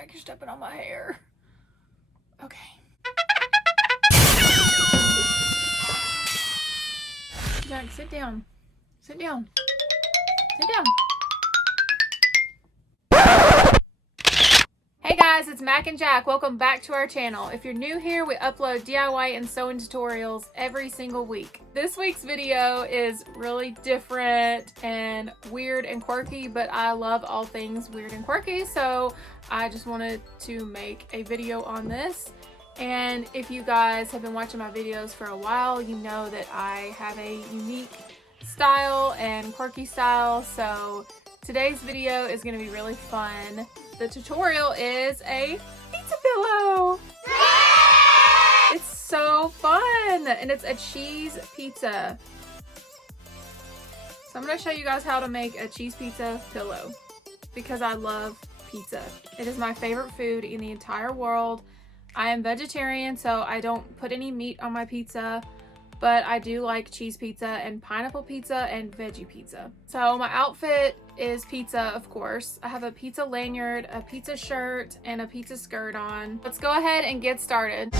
Jack, you're stepping on my hair. Okay. Jack, sit down. Sit down. Sit down. Hey guys, it's Mac and Jack. Welcome back to our channel. If you're new here, we upload DIY and sewing tutorials every single week. This week's video is really different and weird and quirky, but I love all things weird and quirky, so I just wanted to make a video on this. And if you guys have been watching my videos for a while, you know that I have a unique style and quirky style, so today's video is going to be really fun. The tutorial is a pizza pillow. It's so fun, and it's a cheese pizza. So I'm going to show you guys how to make a cheese pizza pillow because I love pizza. It is my favorite food in the entire world. I am vegetarian, so I don't put any meat on my pizza, but I do like cheese pizza and pineapple pizza and veggie pizza. So my outfit is pizza, of course. I have a pizza lanyard, a pizza shirt, and a pizza skirt on. Let's go ahead and get started.